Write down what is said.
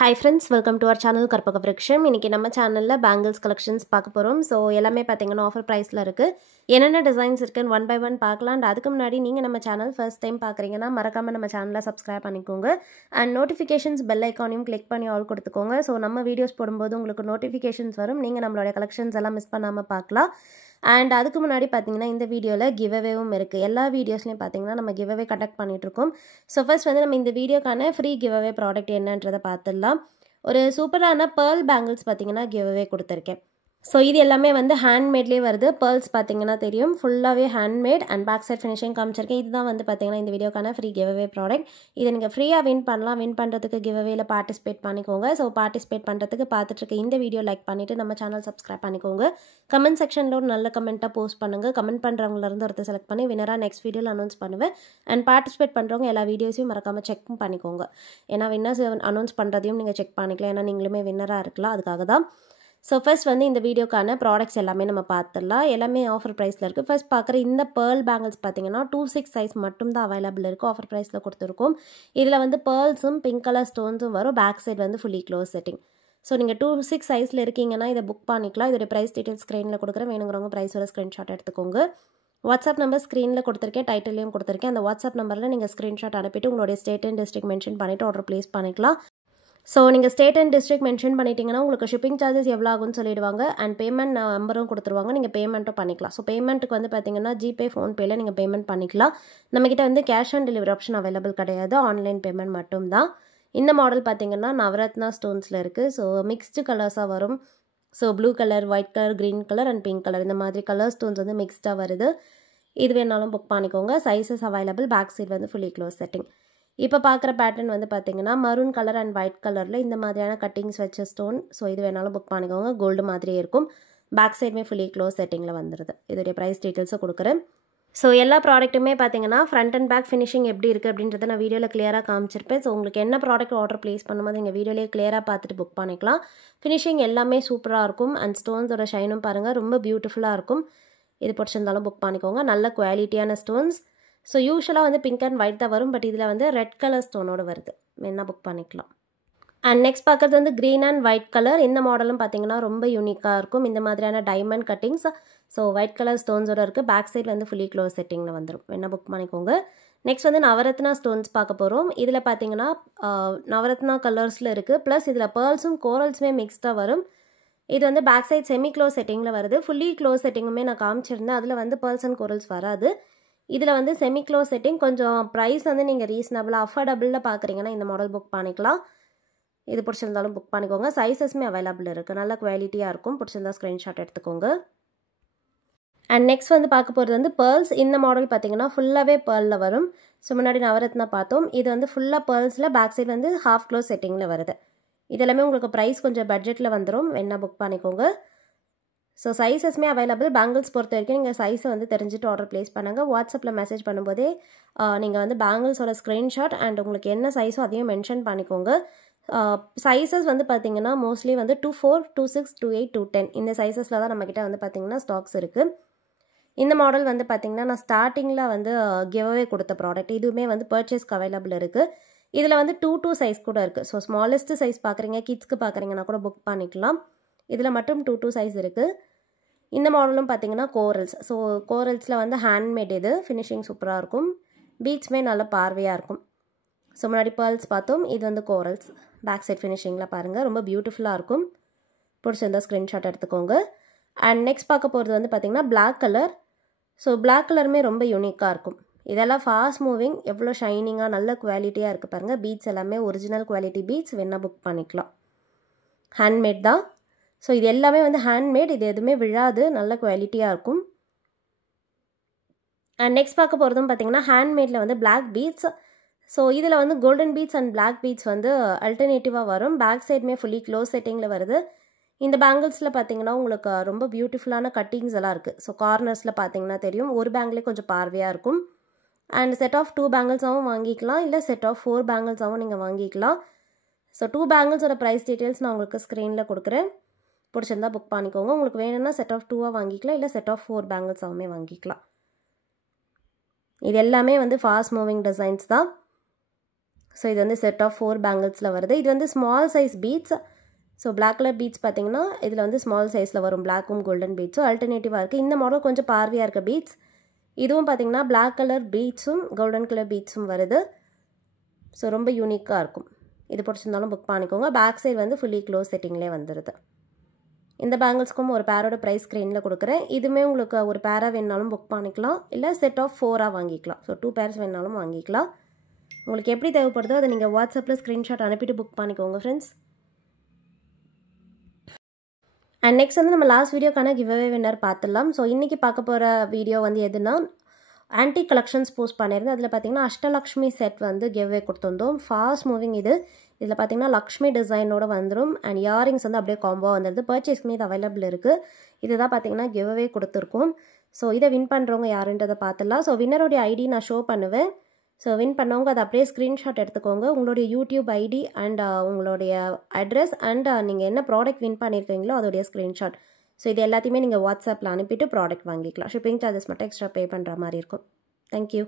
Hi friends, welcome to our channel Karpaka Vriksham. இன்னைக்கு நம்ம சேனல்ல பேங்கிள்ஸ் கலெக்ஷன்ஸ் பார்க்க போறோம். சோ எல்லாமே பாத்தீங்கன்னா ஆஃபர் பிரைஸ்ல இருக்கு. என்னென்ன டிசைன்ஸ் இருக்குன்னு ஒன் பை ஒன் பார்க்கலாம். அதுக்கு முன்னாடி நீங்க நம்ம சேனல் ஃபர்ஸ்ட் டைம் பார்க்கறீங்கன்னா மறக்காம நம்ம சேனலை சப்ஸ்கிரைப் பண்ணிக்கோங்க. அண்ட் நோட்டிஃபிகேஷன்ஸ் பெல் ஐகானையும் கிளிக் பண்ணி ஆல் கொடுத்துக்கோங்க. சோ நம்ம வீடியோஸ் போடும்போது உங்களுக்கு நோட்டிஃபிகேஷன்ஸ் வரும். நீங்க நம்மளோட கலெக்ஷன்ஸ் எல்லாம் மிஸ் பண்ணாம பார்க்கலாம். அண்ட் அதுக்கு முன்னாடி பார்த்தீங்கன்னா இந்த வீடியோவில் கிவ் அவேவும் இருக்குது. எல்லா வீடியோஸ்லையும் பார்த்தீங்கன்னா நம்ம கிவ் அவே கண்டக்ட் பண்ணிகிட்ருக்கோம். ஸோ ஃபர்ஸ்ட் வந்து நம்ம இந்த வீடியோக்கான ஃப்ரீ கிவ் அவே ப்ராடக்ட் என்னன்றதை பார்த்துடலாம். ஒரு சூப்பரான பேர்ல் பேங்கிள்ஸ் பார்த்தீங்கன்னா கிவ் அவே கொடுத்துருக்கேன். ஸோ இது எல்லாமே வந்து ஹேண்ட்மேட்லேயே வருது. பேர்ல்ஸ் பார்த்தீங்கன்னா தெரியும், ஃபுல்லாகவே handmade and back side finishing காமிச்சிருக்கேன். இதுதான் வந்து பார்த்தீங்கன்னா இந்த வீடியோக்கான ஃப்ரீ கிவ் அவே ப்ராடக்ட். இதை நீங்கள் ஃப்ரீயாக வின் பண்ணலாம். வின் பண்ணுறதுக்கு கிவ் அவேல பார்ட்டிசிபேட் பண்ணிக்கோங்க. ஸோ பார்ட்டிசிபேட் பண்ணுறதுக்கு பார்த்துட்டு இந்த வீடியோ லைக் பண்ணிவிட்டு நம்ம சேனல் சப்ஸ்கிரைப் பண்ணிக்கோங்க. கமெண்ட் செக்ஷனில் ஒரு நல்ல கமெண்ட்டாக போஸ்ட் பண்ணுங்கள். கமெண்ட் பண்ணுறவங்களிருந்து ஒருத்தர் செலக்ட் பண்ணி வினராக நெக்ஸ்ட் வீடியோவில் அனௌன்ஸ் பண்ணுவேன். அண்ட் பார்ட்டிசிபேட் பண்ணுறவங்க எல்லா வீடியோஸையும் மறக்காமல் செக்கும் பண்ணிக்கோங்க. ஏன்னா வின்னர்ஸ் அனௌன்ஸ் பண்ணுறதையும் நீங்கள் செக் பண்ணிக்கலாம். ஏன்னா நீங்களுமே வின்னராக இருக்கலாம், அதுக்காக தான். ஸோ ஃபர்ஸ்ட் வந்து இந்த வீடியோக்கான ப்ராடக்ட்ஸ் எல்லாமே நம்ம பார்த்துடலாம். எல்லாமே ஆஃபர் ப்ரைஸில் இருக்குது. ஃபர்ஸ்ட் பார்க்குற இந்த பேர்ல் பேங்கிள்ஸ் பார்த்தீங்கன்னா 2/6 சைஸ் மட்டும் தான் அவைலபிள் இருக்குது. ஆஃபர் ப்ரைஸில் கொடுத்துருக்கோம். இதில் வந்து பேர்ல்ஸும் பிங்க் கலர் ஸ்டோன்ஸும் வரும். பேக் சைடு வந்து ஃபுல்லி க்ளோஸ் செட்டிங். ஸோ நீங்கள் 2/6 சைஸில் இருக்கீங்கன்னா இதை புக் பண்ணிக்கலாம். இதோட ப்ரைஸ் டீட்டெயில்ஸ் ஸ்க்ரீனில் கொடுக்குறேன். வேணுங்கிறவங்க ப்ரைஸோட ஸ்க்ரீன்ஷாட் எடுத்துக்கோங்க. வாட்ஸ்அப் நம்பர் ஸ்க்ரீனில் கொடுத்துருக்கேன், டைட்டிலையும் கொடுத்துருக்கேன். அந்த வாட்ஸ்அப் நம்பரில் நீங்கள் ஸ்க்ரீன்ஷாட் அனுப்பிட்டு உங்களுடைய ஸ்டேட் அண்ட் டிஸ்ட்ரிக்ட் மென்ஷன் பண்ணிவிட்டு ஆர்டர் ப்ளேஸ் பண்ணிக்கலாம். ஸோ நீங்கள் ஸ்டேட் அண்ட் டிஸ்ட்ரிக்ட் மென்ஷன் பண்ணிட்டீங்கன்னா உங்களுக்கு ஷிப்பிங் சார்ஜஸ் எவ்வளோ ஆகும்னு சொல்லிடுவாங்க. அண்ட் பேமெண்ட் நம்பரும் கொடுத்துருவாங்க. நீங்கள் பேமெண்ட்டும் பண்ணிக்கலாம். ஸோ பேமெண்ட்டுக்கு வந்து பார்த்தீங்கன்னா ஜிபே, ஃபோன்பேயில் நீங்கள் பேமெண்ட் பண்ணிக்கலாம். நம்மக்கிட்ட வந்து cash on delivery option available கிடையாது. ஆன்லைன் பேமெண்ட் மட்டும் தான். இந்த மாடல் பார்த்தீங்கன்னா நவரத்னா ஸ்டோன்ஸில் இருக்குது. ஸோ மிக்ஸ்டு கலர்ஸாக வரும். So blue colour, white colour, green colour and pink colour, இந்த மாதிரி கலர் ஸ்டோன்ஸ் வந்து மிக்ஸ்டாக வருது. இது வேணாலும் புக் பண்ணிக்கோங்க. Sizes available. பேக் சைடு வந்து ஃபுல்லி க்ளோஸ் செட்டிங். இப்போ பார்க்குற பேட்டர்ன் வந்து பார்த்தீங்கன்னா மரூன் கலர் அண்ட் ஒயிட் கலரில் இந்த மாதிரியான கட்டிங்ஸ் வச்ச ஸ்டோன். ஸோ இது வேணாலும் புக் பண்ணிக்கோங்க. கோல்டு மாதிரியே இருக்கும். பேக் சைடுமே ஃபுல்லி க்ளோஸ் செட்டிங்கில் வந்துடுது. இதோடைய ப்ரைஸ் டீட்டெயில்ஸை கொடுக்குறேன். ஸோ எல்லா ப்ராடக்ட்டுமே பார்த்தீங்கன்னா ஃப்ரண்ட் அண்ட் பேக் ஃபினிஷிங் எப்படி இருக்குது அப்படின்றத நான் வீடியோவில் கிளியராக காமிச்சிருப்பேன். ஸோ உங்களுக்கு என்ன ப்ராடக்ட் ஆர்டர் ப்ளேஸ் பண்ணும்போது நீங்கள் வீடியோலேயே கிளியராக பார்த்துட்டு புக் பண்ணிக்கலாம். ஃபினிஷிங் எல்லாமே சூப்பராக இருக்கும். அண்ட் ஸ்டோன்ஸோட ஷைனும் பாருங்கள், ரொம்ப பியூட்டிஃபுல்லாக இருக்கும். இது பிடிச்சிருந்தாலும் புக் பண்ணிக்கோங்க. நல்ல குவாலிட்டியான ஸ்டோன்ஸ். ஸோ யூஸ்வலாக வந்து பிங்க் அண்ட் ஒயிட் தான் வரும். பட் இதில் வந்து ரெட் கலர் ஸ்டோனோடு வருது. வேணா புக் பண்ணிக்கலாம். அண்ட் நெக்ஸ்ட் பார்க்குறது வந்து க்ரீன் அண்ட் ஒயிட் கலர். இந்த மாடலும் பார்த்தீங்கன்னா ரொம்ப யூனிக்காக இருக்கும். இந்த மாதிரியான diamond cuttings. So white colour ஸ்டோன்ஸோடு இருக்குது. பேக் சைடு வந்து ஃபுல்லி க்ளோஸ் செட்டிங்கில் வந்துடும். வேணா புக் பண்ணிக்கோங்க. நெக்ஸ்ட் வந்து நவரத்னா ஸ்டோன்ஸ் பார்க்க போகிறோம். இதில் பார்த்தீங்கன்னா நவரத்னா கலர்ஸில் இருக்குது. ப்ளஸ் இதில் பேர்ல்ஸும் கோரல்ஸுமே மிக்ஸ்டாக வரும். இது வந்து பேக் சைட் செமி க்ளோஸ் செட்டிங்கில் வருது. ஃபுல்லி க்ளோஸ் செட்டிங்குமே நான் காமிச்சிருந்தேன். அதில் வந்து பேர்ல்ஸ் அண்ட் கோரல்ஸ் வராது. இதில் வந்து செமி க்ளோஸ் செட்டிங். கொஞ்சம் ப்ரைஸ் வந்து நீங்கள் ரீசனபிளாக அஃபோர்டபுளில் பார்க்குறீங்கன்னா இந்த மாடல் புக் பண்ணிக்கலாம். இது பிடிச்சிருந்தாலும் புக் பண்ணிக்கோங்க. சைஸஸ்மே அவைலபிள் இருக்குது. நல்ல குவாலிட்டியாக இருக்கும். பிடிச்சிருந்தா ஸ்க்ரீன்ஷாட் எடுத்துக்கோங்க. அண்ட் நெக்ஸ்ட் வந்து பார்க்க போகிறது வந்து பேர்ல்ஸ். இந்த மாடல் பார்த்தீங்கன்னா ஃபுல்லாகவே பேர்லில் வரும். ஸோ முன்னாடி நவரத்னா பார்த்தோம். இது வந்து ஃபுல்லாக பேர்ல்ஸில் பேக் சைடு வந்து ஹாஃப் க்ளோஸ் செட்டிங்கில் வருது. இதெல்லாமே உங்களுக்கு ப்ரைஸ் கொஞ்சம் பட்ஜெட்டில் வந்துடும். வேணா புக் பண்ணிக்கோங்க. So சைஸஸ்மே available. பேங்கிள்ஸ் பொறுத்த வரைக்கும் நீங்கள் சைஸை வந்து தெரிஞ்சுட்டு ஆர்டர் ப்ளேஸ் பண்ணுங்கள். வாட்ஸ்அப்பில் மெசேஜ் பண்ணும்போதே நீங்கள் வந்து பேங்கிள்ஸோட ஸ்க்ரீன்ஷாட் அண்ட் உங்களுக்கு என்ன சைஸோ அதையும் மென்ஷன் பண்ணிக்கோங்க. சைஸஸ் வந்து பார்த்தீங்கன்னா மோஸ்ட்லி வந்து 24, 26, 28, 210 இந்த சைஸஸில் தான் நம்மக்கிட்ட வந்து பார்த்தீங்கன்னா ஸ்டாக்ஸ் இருக்குது. இந்த மாடல் வந்து பார்த்தீங்கன்னா நான் ஸ்டார்டிங்கில் வந்து கிவ் அவே கொடுத்த ப்ராடக்ட். இதுவுமே வந்து பர்ச்சேஸ்க்கு அவைலபிள் இருக்குது. இதில் வந்து 2 சைஸ் கூட இருக்குது. ஸோ ஸ்மாலஸ்ட் சைஸ் பார்க்குறீங்க, கிட்ஸ்க்கு பார்க்குறீங்கன்னா கூட புக் பண்ணிக்கலாம். இதில் மட்டும் 2 சைஸ் இருக்குது. இந்த மாடலும் பார்த்தீங்கன்னா கோரல்ஸ். ஸோ கோரல்ஸில் வந்து ஹேண்ட்மேட். இது ஃபினிஷிங் சூப்பராக இருக்கும். பீட்ஸுமே நல்ல பார்வையாக இருக்கும். ஸோ முன்னாடி பேர்ல்ஸ் பார்த்தோம். இது வந்து கோரல்ஸ். பேக் சைட் ஃபினிஷிங்கில் பாருங்கள், ரொம்ப பியூட்டிஃபுல்லாக இருக்கும். பிடிச்சிருந்தா ஸ்க்ரீன்ஷாட் எடுத்துக்கோங்க. அண்ட் நெக்ஸ்ட் பார்க்க போகிறது வந்து பார்த்திங்கன்னா பிளாக் கலர். ஸோ பிளாக் கலருமே ரொம்ப யூனிக்காக இருக்கும். இதெல்லாம் ஃபாஸ்ட் மூவிங், எவ்வளோ ஷைனிங்காக நல்ல குவாலிட்டியாக இருக்குது பாருங்கள். பீட்ஸ் எல்லாமே ஒரிஜினல் குவாலிட்டி பீட்ஸ். வேணால் புக் பண்ணிக்கலாம். ஹேண்ட்மேட் தான். ஸோ இது எல்லாமே வந்து ஹேண்ட்மேட். இது எதுவுமே விழாது. நல்ல குவாலிட்டியாக இருக்கும். அண்ட் நெக்ஸ்ட் பார்க்க போகிறதும் பார்த்தீங்கன்னா ஹேண்ட்மேடில் வந்து பிளாக் பீட்ஸ். ஸோ இதில் வந்து golden beads and black beads வந்து அல்டர்னேட்டிவாக வரும். பேக் சைடுமே ஃபுல்லி க்ளோஸ் செட்டிங்கில் வருது. இந்த பேங்கிள்ஸில் பார்த்தீங்கன்னா உங்களுக்கு ரொம்ப பியூட்டிஃபுல்லான கட்டிங்ஸ் எல்லாம் இருக்குது. ஸோ கார்னர்ஸில் பார்த்தீங்கன்னா தெரியும். ஒரு பேங்கிலே கொஞ்சம் பார்வையாக இருக்கும். அண்ட் செட் ஆஃப் 2 பேங்கிள்ஸாகவும் வாங்கிக்கலாம். இல்லை செட் ஆஃப் 4 பேங்கிள்ஸாகவும் நீங்கள் வாங்கிக்கலாம். ஸோ 2 பேங்கிள்ஸோட ப்ரைஸ் டீட்டெயில்ஸ் நான் உங்களுக்கு ஸ்க்ரீனில் கொடுக்குறேன். பிடிச்சிருந்தா புக் பண்ணிக்கோங்க. உங்களுக்கு வேணும்னா செட் ஆஃப் 2 வாங்கிக்கலாம். இல்லை செட் ஆஃப் 4 பேங்கிள்ஸாகவுமே வாங்கிக்கலாம். இது எல்லாமே வந்து ஃபாஸ்ட் மூவிங் டிசைன்ஸ் தான். ஸோ இது வந்து செட் ஆஃப் 4 பேங்கிள்ஸில் வருது. இது வந்து small size beads. So black colour beads பார்த்தீங்கன்னா இதில் வந்து ஸ்மால் சைஸில் வரும். பிளாக்கும் கோல்டன் பீட்ஸும் ஆல்டர்னேட்டிவாக இருக்குது. இந்த மாடல் கொஞ்சம் பார்வையாக இருக்க பீட்ஸ். இதுவும் பார்த்தீங்கன்னா பிளாக் கலர் பீட்ஸும் கோல்டன் கலர் பீட்ஸும் வருது. ஸோ ரொம்ப யூனிக்காக இருக்கும். இது பிடிச்சிருந்தாலும் புக் பண்ணிக்கோங்க. பேக் சைடு வந்து ஃபுல்லி க்ளோஸ் செட்டிங்லேயே வந்துடுது. இந்த பேங்கிள்ஸ்க்கும் ஒரு பேரோட ப்ரைஸ் ஸ்க்ரீனில் கொடுக்குறேன். இதுவுமே உங்களுக்கு ஒரு பேராக வேணாலும் புக் பண்ணிக்கலாம், இல்லை செட் ஆஃப் 4ஆக வாங்கிக்கலாம். ஸோ 2 பேர்ஸ் வேணாலும் வாங்கிக்கலாம். உங்களுக்கு எப்படி தேவைப்படுதோ அதை நீங்கள் வாட்ஸ்அப்பில் ஸ்க்ரீன்ஷாட் அனுப்பிட்டு புக் பண்ணிக்கோங்க ஃப்ரெண்ட்ஸ். அண்ட் நெக்ஸ்ட் வந்து நம்ம லாஸ்ட் வீடியோக்கான கிவ்அவே வின்னர் பார்த்துடலாம். ஸோ இன்றைக்கி பார்க்க போகிற வீடியோ வந்து எதுனா ஆன்டி கலெக்ஷன்ஸ் போஸ்ட் பண்ணியிருந்தேன். அதில் பார்த்தீங்கன்னா அஷ்டலக்ஷ்மி செட் வந்து கிவ்அவே கொடுத்துருந்தோம். ஃபாஸ்ட் மூவிங் இது. இதில் பார்த்தீங்கன்னா லக்ஷ்மி டிசைனோட வந்துடும். அண்ட் இயரிங்ஸ் வந்து அப்படியே காம்போ வந்துடுது. பர்ச்சேஸ்க்குமே இது அவைலபிள் இருக்குது. இதுதான் பார்த்தீங்கன்னா கிவ்அவே கொடுத்துருக்கோம். ஸோ இதை வின் பண்ணுறவங்க யாருன்றதை பார்த்துடலாம். ஸோ வின்னருடைய ஐடி நான் ஷோ பண்ணுவேன். ஸோ வின் பண்ணவங்க அதை அப்படியே ஸ்க்ரீன்ஷாட் எடுத்துக்கோங்க. உங்களுடைய யூடியூப் ஐடி அண்ட் உங்களுடைய அட்ரஸ் அண்ட் நீங்கள் என்ன ப்ராடக்ட் வின் பண்ணியிருக்கீங்களோ அதோடைய ஸ்க்ரீன்ஷாட். ஸோ இது எல்லாத்தையுமே நீங்கள் வாட்ஸ்அப்பில் அனுப்பிட்டு ப்ராடக்ட் வாங்கிக்கலாம். ஷிப்பிங் சார்ஜஸ் மட்டும் எக்ஸ்ட்ரா பே பண்ணுற மாதிரி இருக்கும். தேங்க்யூ.